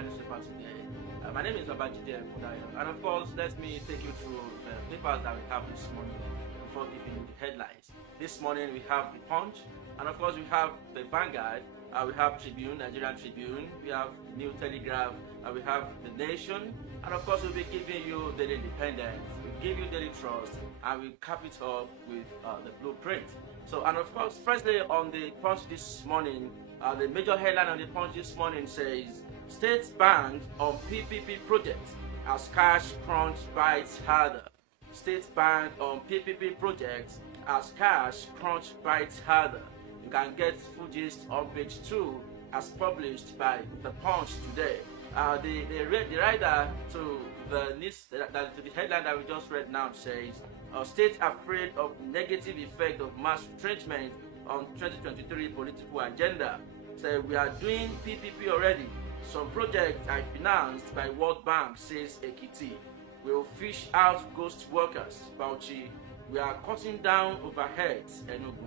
Nigerian newspaper today. My name is Babajide Kudayo, and of course, let me take you through the papers that we have this morning before giving you the headlines. This morning we have the Punch, and of course we have the Vanguard, we have Tribune, Nigerian Tribune, we have the New Telegraph, we have the Nation, and of course we'll be giving you Daily Independence, we'll give you Daily Trust, and we'll cap it up with the Blueprint. So, and of course, firstly on the Punch this morning, the major headline on the Punch this morning says, State banned on PPP projects as cash crunch bites harder. State banned on PPP projects as cash crunch bites harder. You can get full gist on page 2 as published by the Punch today. The writer to the news, to the headline that we just read now says, state afraid of negative effect of mass retrenchment on 2023 political agenda. So we are doing PPP already. Some projects are financed by World Bank, says Ekiti. We will fish out ghost workers, Bauchi. We are cutting down overheads, Enugu.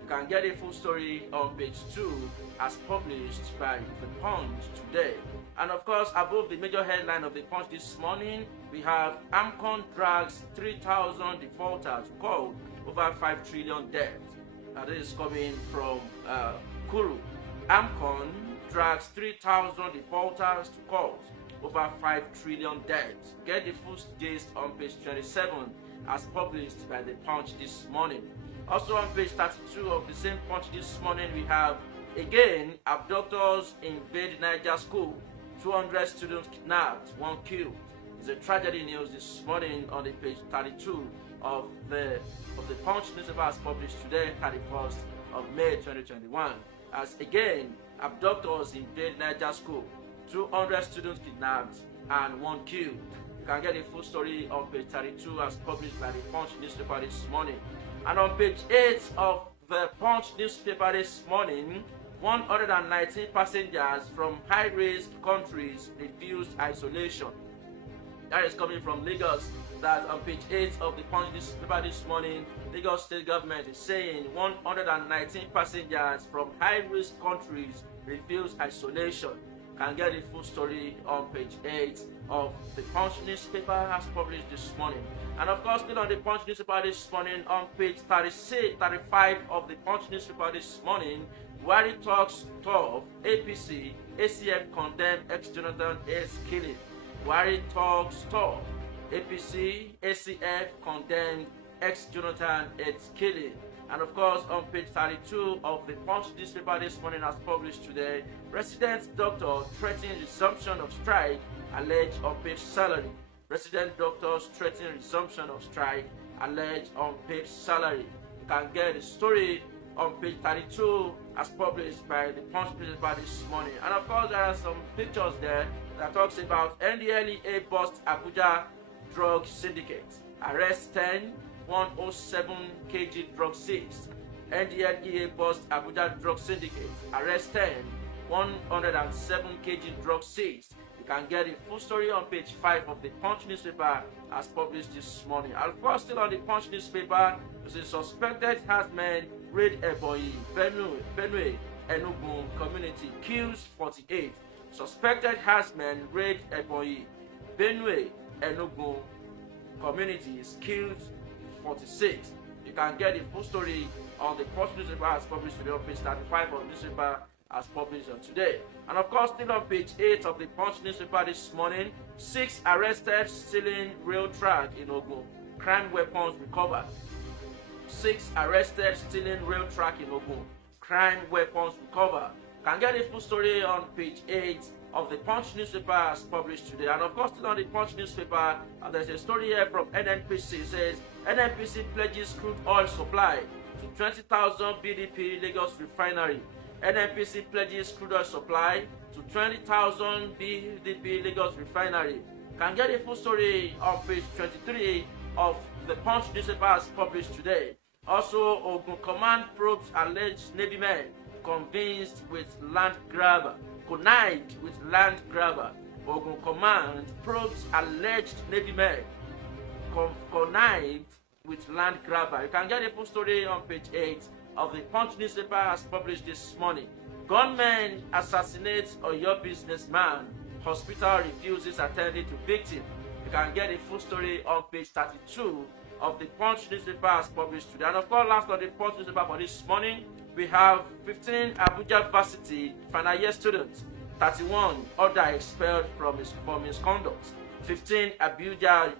You can get a full story on page 2 as published by the Punch today. And of course, above the major headline of the Punch this morning, we have AMCON drags 3,000 defaulters to court over 5 trillion debt. This is coming from Kuru. AMCON drags 3,000 defaulters to court over 5 trillion debt. Get the full gist on page 27 as published by the Punch this morning. Also on page 32 of the same Punch this morning, we have, again, abductors invade Niger school. 200 students kidnapped, 1 killed. It's a tragedy news this morning on the page 32 of the Punch newspaper as published today, 31st of May 2021. As again, abductors invade Niger school. 200 students kidnapped and 1 killed. You can get a full story on page 32 as published by the Punch newspaper this morning. And on page 8 of the Punch newspaper this morning, 119 passengers from high-risk countries refused isolation. That is coming from Lagos. That on page 8 of the Punch newspaper this morning, Lagos State Government is saying 119 passengers from high-risk countries refused isolation. Can get the full story on page 8 of the Punch newspaper as published this morning. And of course, still on the Punch newspaper this morning, on page 36, 35 of the Punch newspaper this morning, Wari talks tough, APC, ACF condemn ex-Jonathan S. killing. Wari talks tough, APC, ACF condemned ex-Jonathan S. killing. And of course, on page 32 of the Punch newspaper this morning as published today, resident doctor threatening resumption of strike, alleged unpaid salary. Resident doctors threatening resumption of strike, alleged unpaid salary. You can get the story on page 32 as published by the Punch newspaper this morning. And of course, there are some pictures there that talks about NDLEA bust Abuja drug syndicate. Arrest 10, 107 kg drug seized. NDLEA bust Abuja drug syndicate. Arrest 10, 107 kg drug seized. You can get a full story on page 5 of the Punch newspaper as published this morning. Of course, still on the Punch newspaper, the suspected herdsmen raid Ebonyi, Benue, Enugu community, kills 48. Suspected herdsmen raid Ebonyi, Benue, Enugu communities, killed 46. You can get the full story on the Punch newspaper as published today on page 35 of the newspaper as published on today. And of course, still on page 8 of the Punch newspaper this morning, 6 arrested stealing rail track in Ogun. Crime weapons recovered. 6 arrested stealing rail track in Ogun. Crime weapons recovered. Can get a full story on page 8 of the Punch newspaper as published today. And of course, still on the Punch newspaper, there's a story here from NNPC. It says, NNPC pledges crude oil supply to 20,000 BDP Lagos refinery. NNPC pledges crude oil supply to 20,000 BDP Lagos refinery. Can get a full story on page 23 of the Punch newspaper as published today. Also, Ogun Command probes alleged Navy men convinced with land grabber. Connived with land grabber. Ogun Command probes alleged Navy men connived with land grabber. You can get a full story on page 8 of the Punch newspaper as published this morning. Gunmen assassinate Oyo businessman, Hospital refuses attending to victim. You can get a full story on page 32 of the Punch newspaper as published today. And of course, last on the Punch newspaper for this morning, we have 15 Abuja Varsity final year students, 31 other expelled from misconduct. 15 Abuja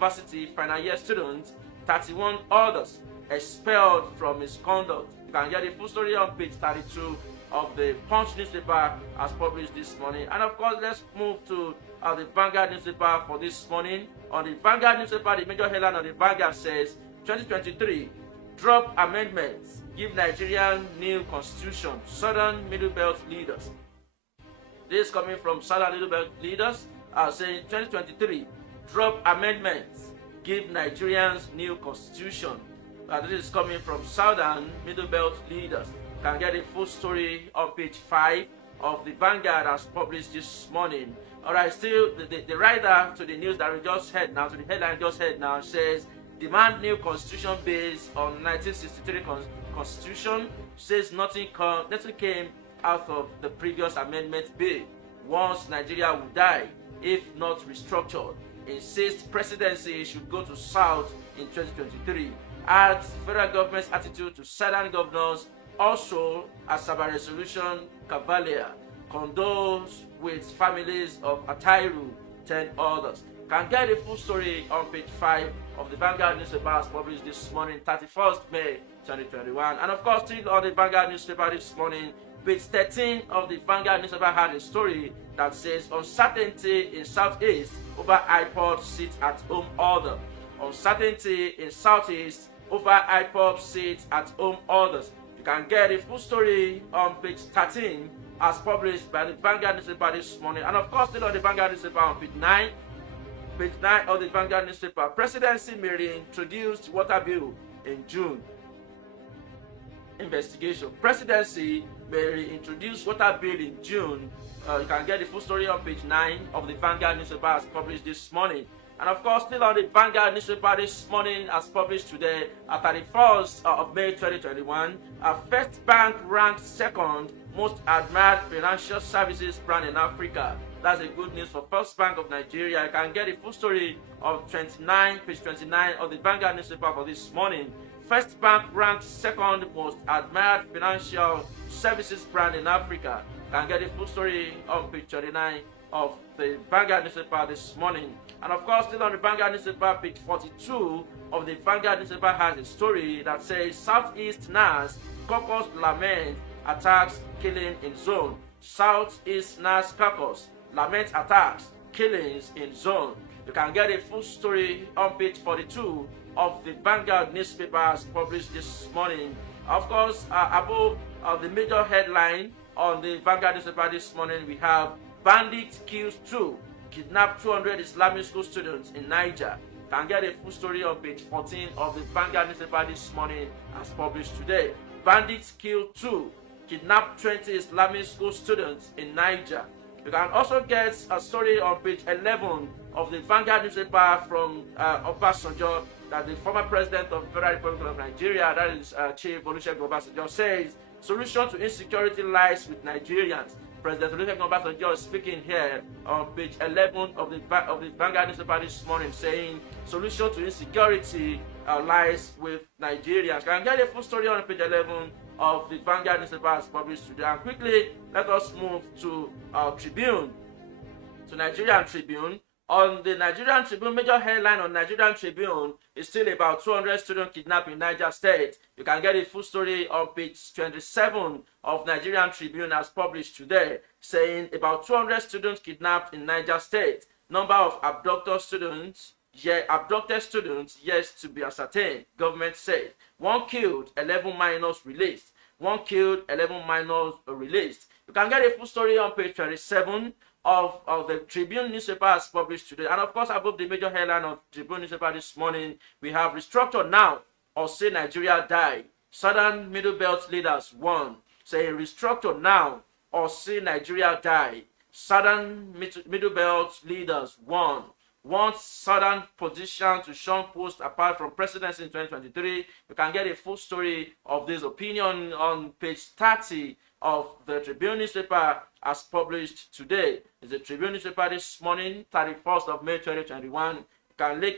Varsity final year students, 31 others expelled from misconduct. You can get the full story on page 32 of the Punch newspaper as published this morning. And of course, let's move to the Vanguard newspaper for this morning. On the Vanguard newspaper, the major headline of the Vanguard says 2023 drop amendments, give Nigerian new constitution, Southern Middle Belt leaders. This is coming from Southern Middle Belt leaders saying 2023 drop amendments, give Nigerians new constitution. This is coming from Southern Middle Belt leaders. You can get a full story on page 5 of the Vanguard as published this morning. Alright, still the writer to the news that we just heard now, to the headline just heard now, says demand new constitution based on 1963 constitution, says nothing came out of the previous amendment bill. Once Nigeria will die if not restructured. Insists presidency should go to South in 2023. Adds federal government's attitude to Southern governors. Also, Asaba Resolution Cavalier condoles with families of Atairu, 10 others. Can get a full story on page 5 of the Vanguard newspaper as published this morning, 31st May 2021. And of course, still on the Vanguard newspaper this morning, page 13 of the Vanguard newspaper had a story that says uncertainty in Southeast over IPOB seats at home order. Uncertainty in Southeast over IPOB seats at home orders. You can get a full story on page 13 as published by the Vanguard newspaper this morning. And of course, still on the Vanguard newspaper on page 9 of the Vanguard newspaper, presidency may reintroduce water bill in June. Investigation. Presidency may reintroduce water bill in June. You can get the full story on page 9 of the Vanguard newspaper as published this morning. And of course, still on the Vanguard newspaper this morning as published today, 31st of May 2021, First Bank ranked second most admired financial services brand in Africa. That's a good news for First Bank of Nigeria. You can get a full story of page 29 of the Vanguard newspaper for this morning. First Bank ranked second most admired financial services brand in Africa. You can get a full story on page 29 of the Vanguard newspaper this morning. And of course, still on the Vanguard newspaper, page 42 of the Vanguard newspaper has a story that says Southeast NAS caucus lament attacks killing in zone. Southeast NAS caucus lament attacks killings in zone. You can get a full story on page 42 of the Vanguard newspaper as published this morning. Of course, above the major headline on the Vanguard newspaper this morning, we have bandit kills 2, kidnap 200 Islamic school students in Niger. Can get a full story on page 14 of the Vanguard newspaper this morning as published today. Bandits kill 2, kidnap 20 Islamic school students in Niger. You can also get a story on page 11 of the Vanguard newspaper from Obasanjo, that the former president of the Federal Republic of Nigeria, that is Chief Olusegun Obasanjo, says solution to insecurity lies with Nigerians. President Olusegun Obasanjo is speaking here on page 11 of the Vanguard newspaper this morning, saying solution to insecurity lies with Nigerians. Can I get a full story on page 11 of the Vanguard newspaper as published today? And quickly, let us move to Tribune, to Nigerian Tribune. On the Nigerian Tribune, major headline on Nigerian Tribune is still about 200 students kidnapped in Niger State. You can get a full story on page 27 of Nigerian Tribune as published today, saying about 200 students kidnapped in Niger State. Number of abducted students yet to be ascertained, government said. 1 killed, 11 minors released. 1 killed, 11 minors released. You can get a full story on page 27 of the Tribune newspaper as published today. And of course, above the major headline of Tribune newspaper this morning, we have restructure now or say Nigeria die. Southern Middle Belt leaders warn, saying restructure now or say Nigeria die. Southern Middle Belt leaders warn. wants Southern position to shun post apart from presidency in 2023. You can get a full story of this opinion on page 30 of the Tribune newspaper as published today. It's the Tribune newspaper this morning, 31st of May 2021.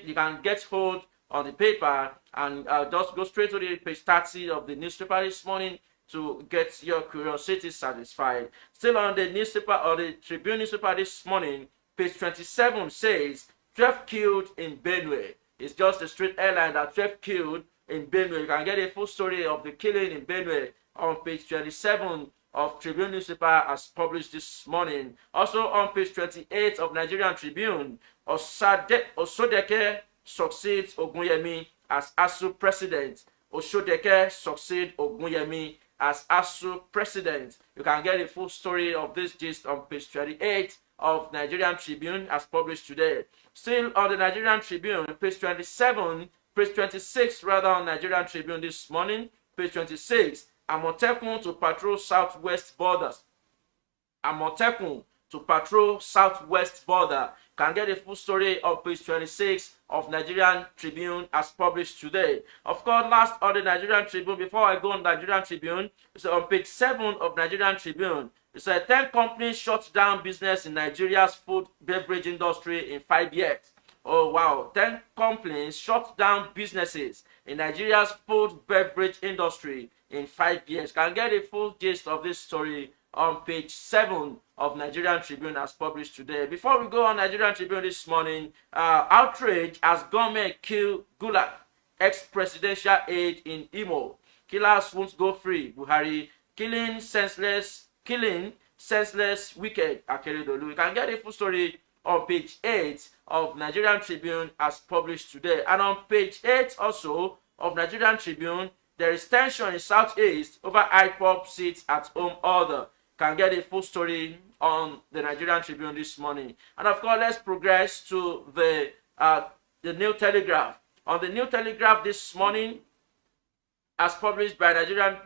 You can get hold on the paper and just go straight to the page 30 of the newspaper this morning to get your curiosity satisfied. Still on the newspaper, or the Tribune newspaper this morning, page 27 says 12 killed in Benue. It's just a straight headline that 12 killed in Benue. You can get a full story of the killing in Benue on page 27 of Tribune newspaper as published this morning. Also on page 28 of Nigerian Tribune, Osodeke succeeds Ogunyemi as ASU president. Osodeke succeeds Ogunyemi as ASU president. You can get a full story of this gist on page 28 of Nigerian Tribune as published today. Still on the Nigerian Tribune, page 27, page 26 rather on Nigerian Tribune this morning, page 26, Amotekun to patrol southwest borders. Amotekun to patrol southwest border. Can get a full story on page 26 of Nigerian Tribune as published today. Of course, last on the Nigerian Tribune, before I go on Nigerian Tribune, it's on page 7 of Nigerian Tribune. It said 10 companies shut down business in Nigeria's food beverage industry in 5 years. Oh wow, 10 companies shut down businesses in Nigeria's food beverage industry in 5 years. Can get a full gist of this story on page 7 of Nigerian Tribune as published today. Before we go on Nigerian Tribune this morning, outrage as government kill Gulag, ex-presidential aide in Imo. Killers won't go free. Buhari killing senseless, wicked Akeredolu. You can get a full story on page 8 of Nigerian Tribune as published today. And on page 8 also of Nigerian Tribune, there is tension in Southeast over IPOB seats at home order. Can get a full story on the Nigerian Tribune this morning. And of course, let's progress to the New Telegraph. On the New Telegraph this morning, as published by the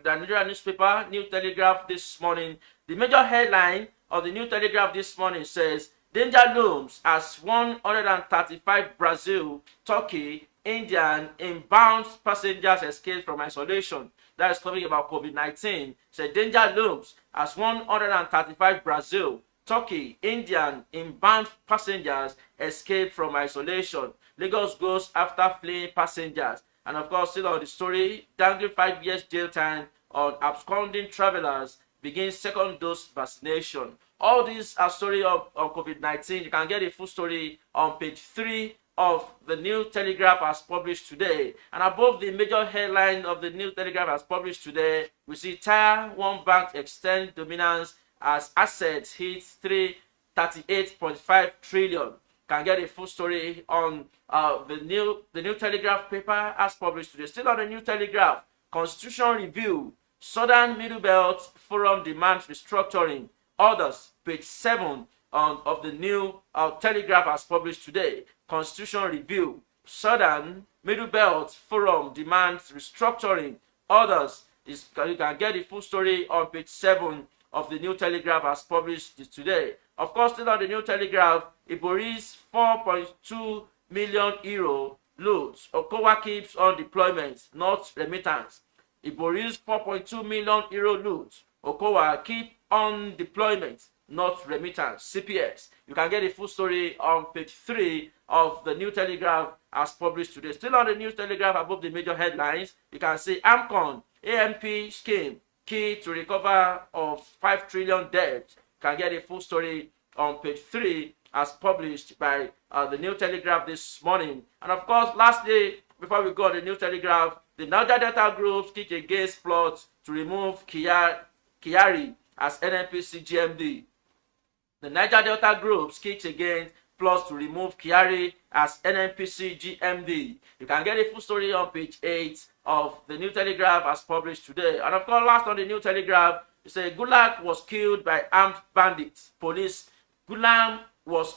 Nigerian newspaper, New Telegraph this morning, the major headline of the New Telegraph this morning says, danger looms as 135 Brazil, Turkey, Indian inbound passengers escape from isolation. That is talking about COVID-19. So danger looms as 135 Brazil, Turkey, Indian inbound passengers escape from isolation. Lagos goes after fleeing passengers. And of course, still on the story, dangling 5 years jail time on absconding travelers begins second dose vaccination. All these are story of COVID-19. You can get a full story on page 3 of the New Telegraph as published today. And above the major headline of the New Telegraph as published today, we see Tier 1 bank extend dominance as assets hit 38.5 trillion. Can get a full story on the New Telegraph paper as published today. Still on the New Telegraph, Constitution review, Southern Middle Belt Forum demands restructuring. Others, page 7 of the New Telegraph as published today. Constitution review, Southern Middle Belt Forum demands restructuring. Others, you can get the full story on page 7 of the New Telegraph as published today. Of course, still on the New Telegraph, Ibori's 4.2 million euro loans. Okowa keeps on deployment, not remittance. Ibori's 4.2 million euro loans. Okowa keep on deployment, not remittance. CPS. You can get a full story on page 3 of the New Telegraph as published today. Still on the New Telegraph, above the major headlines, you can see AMCON, AMP scheme, key to recover of 5 trillion debt. You can get a full story on page 3 as published by the New Telegraph this morning. And of course, lastly, before we go on the New Telegraph, the Niger Delta groups kick against plots to remove Kyari as NNPC GMD. The Niger Delta groups kick against plots to remove Kyari as NNPC GMD. You can get a full story on page 8 of the New Telegraph as published today. And of course, last on the New Telegraph, it says Gulag was killed by armed bandits. Police, Gulag was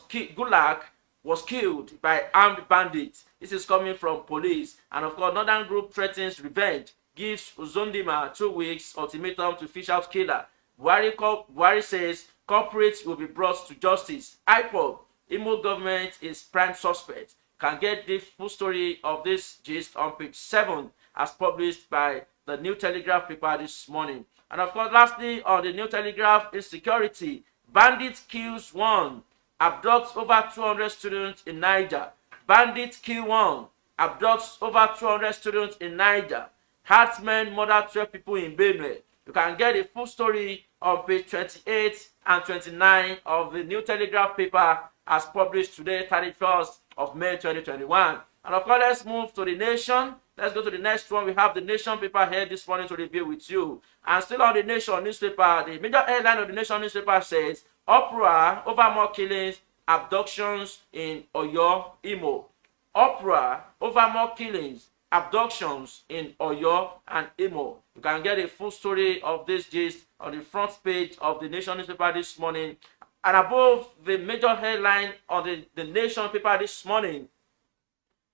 killed by armed bandits. This is coming from police. And of course, Northern group threatens revenge, gives Uzundima 2 weeks ultimatum to fish out killer. Buhari says corporates will be brought to justice. IPOB Imo government is prime suspect. Can get the full story of this gist on page 7 as published by the New Telegraph paper this morning. And of course, lastly, on the New Telegraph, insecurity. Bandits kills one, abducts over 200 students in Niger. Bandits kill one, abducts over 200 students in Niger. Herdsmen murder 12 people in Benue. You can get a full story on page 28 and 29 of the New Telegraph paper as published today, 31st of May 2021. And of course, let's move to the Nation. Let's go to the next one. We have the Nation paper here this morning to review with you. And still on the Nation newspaper, the major headline of the Nation newspaper says, uproar over more killings, abductions in Oyo, Imo. Uproar over more killings, abductions in Oyo and Imo. You can get a full story of this gist on the front page of the Nation newspaper this morning. And above the major headline on the Nation paper this morning,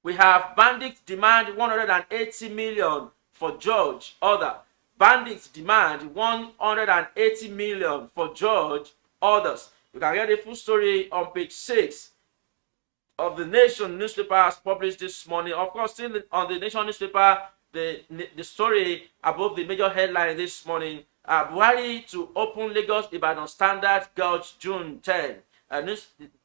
we have bandits demand 180 million for judge order. Bandits demand 180 million for judge orders. You can get a full story on page 6 of the Nation newspaper as published this morning. Of course, still on the Nation newspaper, the story above the major headline this morning, Buhari to open Lagos Ibadan Standard Gauge June 10.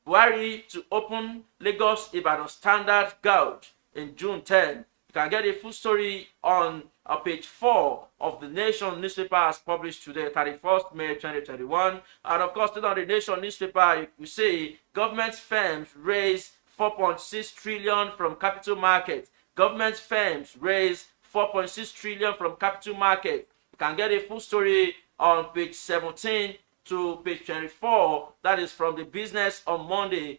Buhari to open Lagos Ibadan Standard Gauge in June 10. You can get a full story on page 4 of the Nation newspaper as published today, 31st May 2021. And of course, still on the Nation newspaper, we say government firms raise 4.6 trillion from capital market. Government firms raise 4.6 trillion from capital market. You can get a full story on page 17 to page 24. That is from the Business on Monday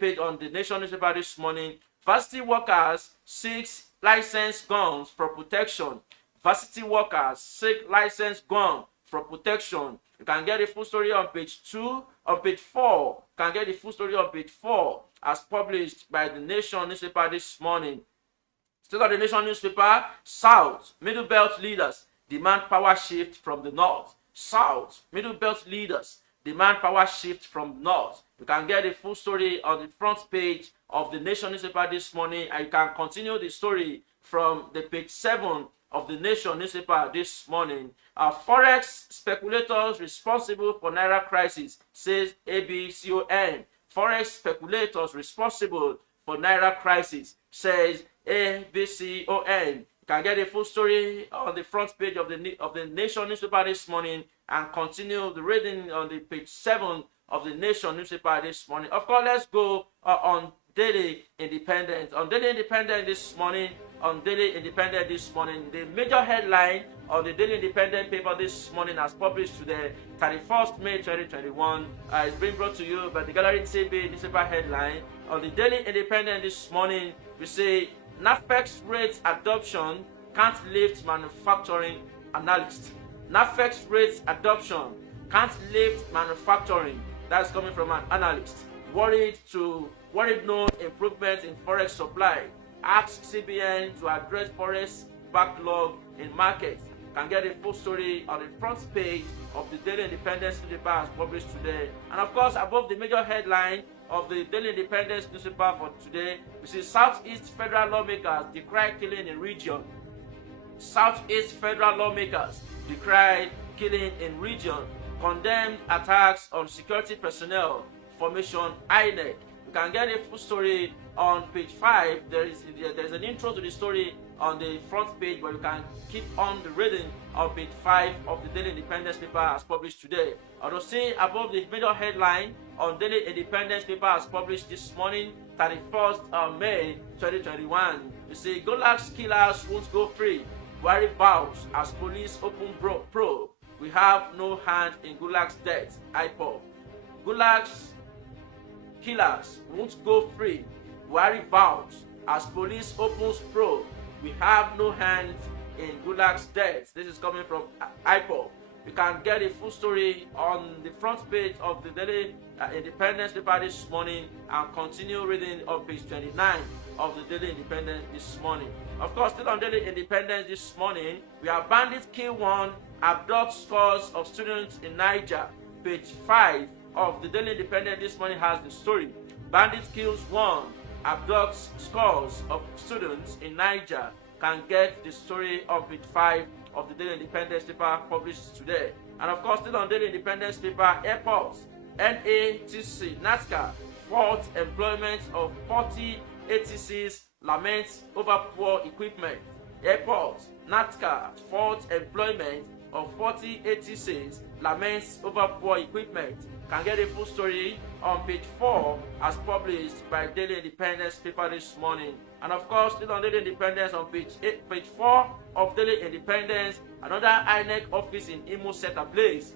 page on the Nation newspaper this morning. Varsity workers seek licensed guns for protection. Varsity workers seek licensed gun for protection. You can get a full story on page 2. On page 4, you can get a full story on page 4 as published by the Nation newspaper this morning. Still on the Nation newspaper, South Middle Belt leaders demand power shift from the North. South Middle Belt leaders demand power shift from North. You can get a full story on the front page of the Nation newspaper this morning, and you can continue the story from the page 7 of the Nation newspaper this morning. Forex speculators responsible for Naira crisis, says ABCON. Forex speculators responsible for Naira crisis, says ABCON. You can get a full story on the front page of the Nation newspaper this morning and continue the reading on the page 7 of the Nation newspaper this morning. Of course, let's go on Daily Independent. On Daily Independent this morning, the major headline on the Daily Independent paper this morning as published today, 31st May 2021, is being brought to you by the Gallery TV newspaper headline. On the Daily Independent this morning, we say, NAFEX rates adoption can't lift manufacturing analyst. NAFEX rates adoption can't lift manufacturing. That's coming from an analyst. Worried no improvement in forex supply. Asks CBN to address forex backlog in markets. Can get a full story on the front page of the Daily Independence newspaper as published today. And of course, above the major headline of the Daily Independence newspaper for today, we see Southeast federal lawmakers decry killing in region. Southeast federal lawmakers decry killing in region. Condemned attacks on security personnel. Formation INEC. You can get a full story on page 5. There is an intro to the story on the front page, but you can keep on the reading on page 5 of the Daily Independence paper as published today. Although see above the major headline on Daily Independence paper as published this morning, 31st of May 2021, you see Gulag's killers won't go free. Buhari bows as police open probe. We have no hand in Gulag's death. IPOB. Gulag's killers won't go free. Buhari bows as police opens probe. We have no hand in Gulag's death. This is coming from IPOB. You can get a full story on the front page of the Daily Independence paper this morning and continue reading on page 29 of the Daily Independence this morning. Of course, still on Daily Independence this morning, we have bandits kill one, abduct scores of students in Niger. Page 5 of the Daily Independent this morning has the story. Bandit kills one, abducts scores of students in Niger. Can get the story on page 5 of the Daily Independence paper published today. And of course, still on Daily Independence paper, airports, NATC, NATCA, fault employment of 40 ATCs, laments over poor equipment. Airports, NATCA, fault employment of 40 ATCs, laments over poor equipment. Can get a full story on page 4 as published by Daily Independence paper this morning. And of course, still on Daily Independence on page 4 of Daily Independence, another INEC office in Imo set ablaze.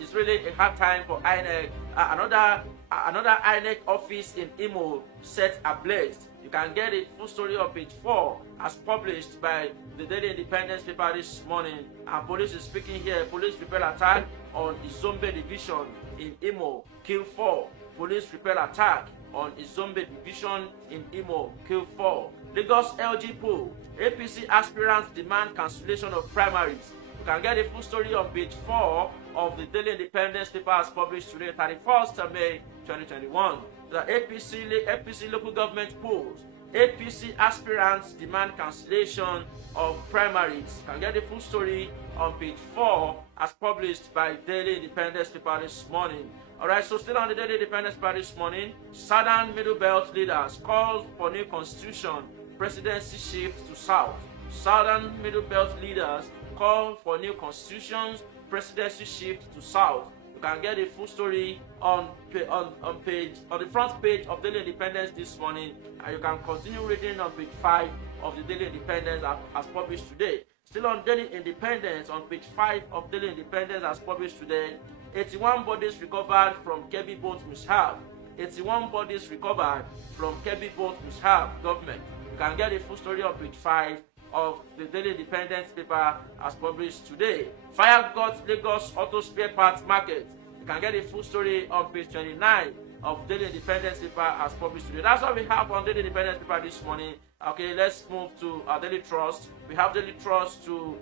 It's really a hard time for INEC. Another INEC office in Imo set ablaze. You can get a full story on page 4 as published by the Daily Independence paper this morning. And police is speaking here. Police repel attack on Izombe division in Imo, kill 4. Police repel attack on Izombe division in Imo, kill 4. Lagos LG poll. APC aspirants demand cancellation of primaries. You can get a full story on page 4 of the Daily Independence paper as published today, 31st of May 2021. The APC local government polls. APC aspirants demand cancellation of primaries. You can get the full story on page 4 as published by Daily Independence paper this morning. Alright, so still on the Daily Independence paper this morning, Southern Middle Belt leaders call for new constitution, presidency shift to South. Southern Middle Belt leaders call for new constitutions, presidency shift to South. You can get a full story on the front page of Daily Independence this morning, and you can continue reading on page 5 of the Daily Independence as published today. Still on Daily Independence, on page 5 of Daily Independence as published today, 81 bodies recovered from Kebbi boat mishap. 81 bodies recovered from Kebbi boat mishap. Government. You can get a full story on page 5 of the Daily Independence paper as published today. Fire got Lagos auto spare parts market. You can get a full story on page 29 of Daily Independence paper as published today. That's what we have on Daily Independence paper this morning. Okay, let's move to our Daily Trust. We have Daily Trust to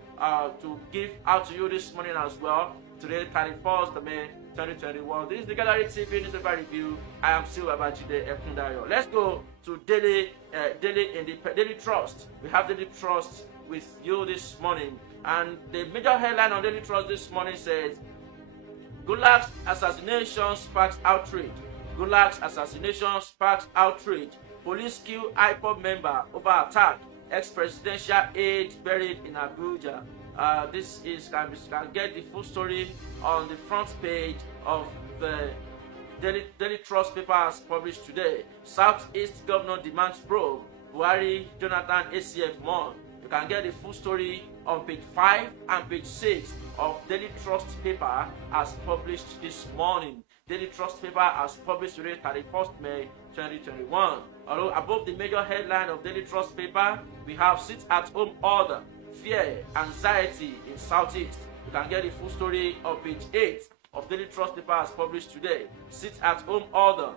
give out to you this morning as well. Today, 31st of May 2021. This is the Gallery TV newspaper review. I am still Babajide Ekundayo. Let's go to Daily Trust. We have Daily Trust with you this morning, and the major headline on Daily Trust this morning says, Gulag's assassination sparks outrage. Gulag's assassination sparks outrage. Police kill IPOB member over attack. Ex-presidential aide buried in Abuja. This is can get the full story on the front page of the Daily Trust paper as published today. Southeast governor demands probe. Buhari, Jonathan, ACF Mon. You can get the full story on page 5 and page 6 of Daily Trust paper as published this morning. Daily Trust paper as published today, 31st May 2021. Although above the major headline of Daily Trust paper, we have sit-at-home order, fear, anxiety in Southeast. You can get the full story on page 8 of Daily Trust paper as published today. Sit-at-home order,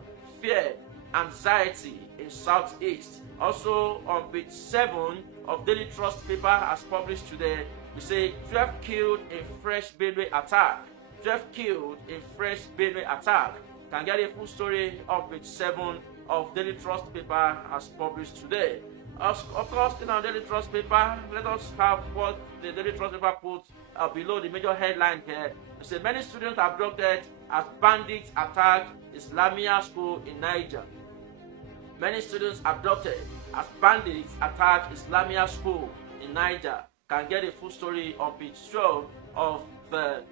fear, anxiety in Southeast. Also on page 7 of Daily Trust paper as published today, we say 12 killed in fresh Benue attack. 12 killed in fresh Benue attack. You can get a full story on page 7 of Daily Trust paper as published today. Of course, in our Daily Trust paper, let us have what the Daily Trust paper put below the major headline here. It says many students abducted as bandits attack Islamia school in Niger. Many students abducted as bandits attack Islamia school in Niger. Can get a full story on page 12 of the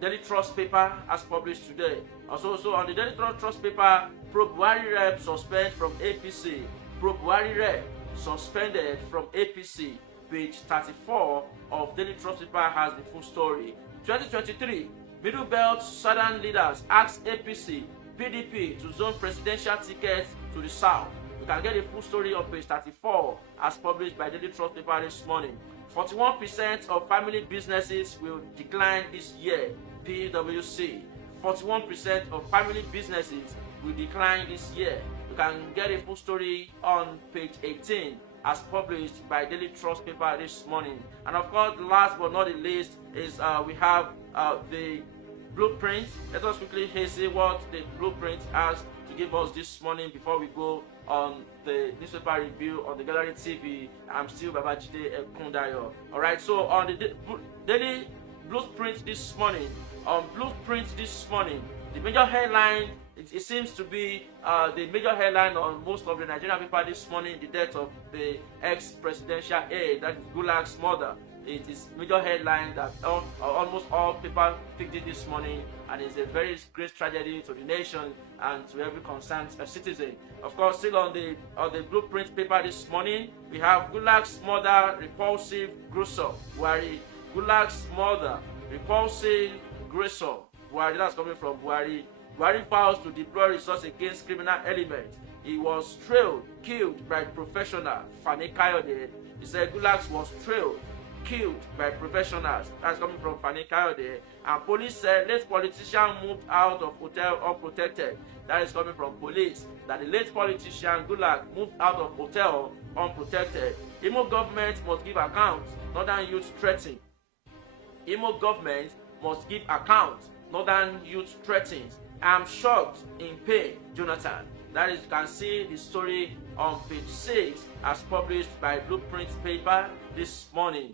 Daily Trust paper as published today. Also on the Daily Trust paper, Pro-Buhari rep suspended from APC. Pro-Buhari rep suspended from APC. Page 34 of Daily Trust paper has the full story. 2023, Middle Belt Southern leaders ask APC, PDP to zone presidential tickets to the South. You can get a full story on page 34 as published by Daily Trust paper this morning. 41% of family businesses will decline this year. PwC. 41% of family businesses will decline this year. You can get a full story on page 18 as published by Daily Trust paper this morning. And of course, last but not the least is we have the blueprint. Let us quickly see what the blueprint has to give us this morning before we go on the newspaper review on the Gallery TV. I'm still Babajide Ekundayo. Alright, so on the daily blueprint this morning, the major headline, it seems to be the major headline on most of the Nigerian paper this morning, the death of the ex-presidential aide, that is Gulak's mother. It is major headline that almost all people picked it this morning, and it's a very great tragedy to the nation and to every concerned citizen. Of course, still on the blueprint paper this morning, we have Gulak's mother, repulsive, gruesome. Gulak's mother, repulsive, gruesome. That's coming from Buhari. Buhari vows to deploy resources against criminal elements. He was killed by professional Fani Kayode. He said Gulak was killed by professionals. That's coming from Fani Kayode. And police said late politician moved out of hotel unprotected. That is coming from police. That the late politician Gulak moved out of hotel unprotected. Imo government must give account. Northern youth threatened. Imo government must give account. Northern youth threatens. I'm shocked, in pain, Jonathan. That is, you can see the story on page 6 as published by Blueprint paper this morning.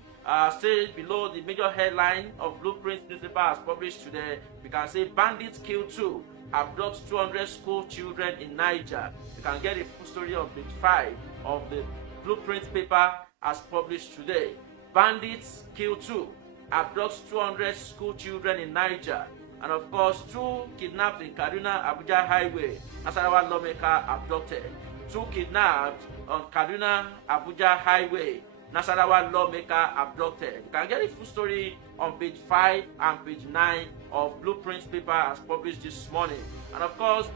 Still below the major headline of Blueprint newspaper as published today, we can say bandits kill 2, abduct 200 school children in Niger. You can get a full story on page 5 of the Blueprint paper as published today. Bandits kill 2, abduct 200 school children in Niger. And of course, 2 kidnapped in Kaduna Abuja highway. Nasarawa lawmaker abducted. 2 kidnapped on Kaduna Abuja highway. Nasarawa lawmaker abducted. You can get a full story on page 5 and page 9 of Blueprint paper as published this morning. And of course,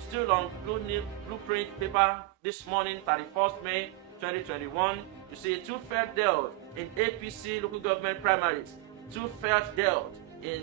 still on Blueprint paper this morning, 31st May 2021, you see 2 failed dealt in APC local government primaries. 2 failed dealt in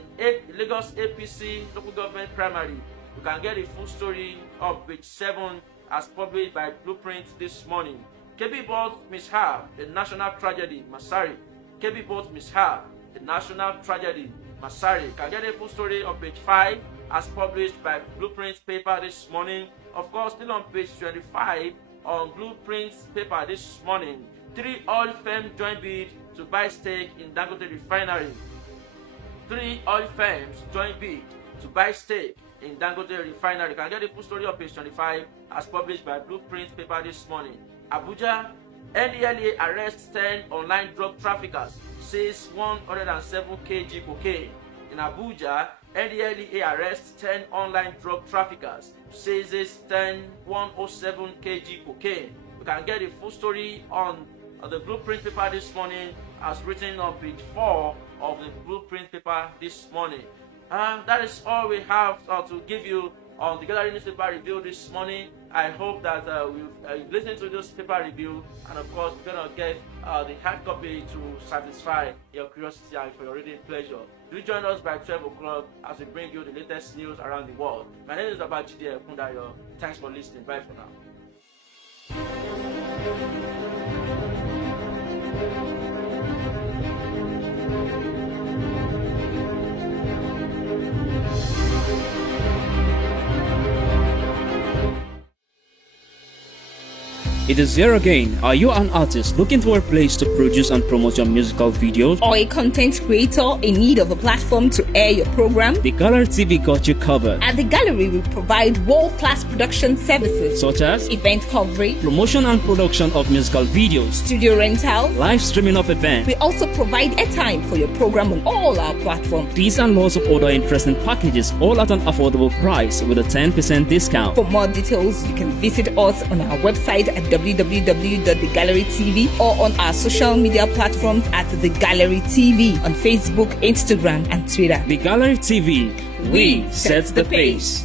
Lagos APC local government primary. You can get a full story on page 7 as published by Blueprint this morning. KB boat mishap, a national tragedy, Masari. KB boat mishap, a national tragedy, Masari. You can get a full story on page 5 as published by Blueprint paper this morning. Of course, still on page 25 on Blueprint paper this morning. 3 oil firms join bid to buy stake in Dangote refinery. 3 oil firms join bid to buy stake in Dangote refinery. You can get the full story on page 25 as published by Blueprint paper this morning. Abuja, NDLEA arrests 10 online drug traffickers, says 107 kg cocaine. In Abuja, NDLEA arrests 10 online drug traffickers, says 107 kg cocaine. You can get the full story on the Blueprint paper this morning as written on page 4 of the Blueprint paper this morning. That is all we have to give you on the Gallery newspaper review this morning. I hope that you've listened to this paper review, and of course you're going to get the hard copy to satisfy your curiosity and for your reading pleasure. Do join us by 12 o'clock as we bring you the latest news around the world. My name is Babajide Ekundayo. Thanks for listening. Bye for now. It is here again. Are you an artist looking for a place to produce and promote your musical videos? Or a content creator in need of a platform to air your program? The Gallery TV got you covered. At the Gallery, we provide world-class production services such as event coverage, promotion and production of musical videos, studio rental, live streaming of events. We also provide airtime for your program on all our platforms. These and lots of other interesting packages, all at an affordable price with a 10% discount. For more details, you can visit us on our website at www.thegallerytv or on our social media platforms at The Gallery TV on Facebook, Instagram, and Twitter. The Gallery TV, we set the pace.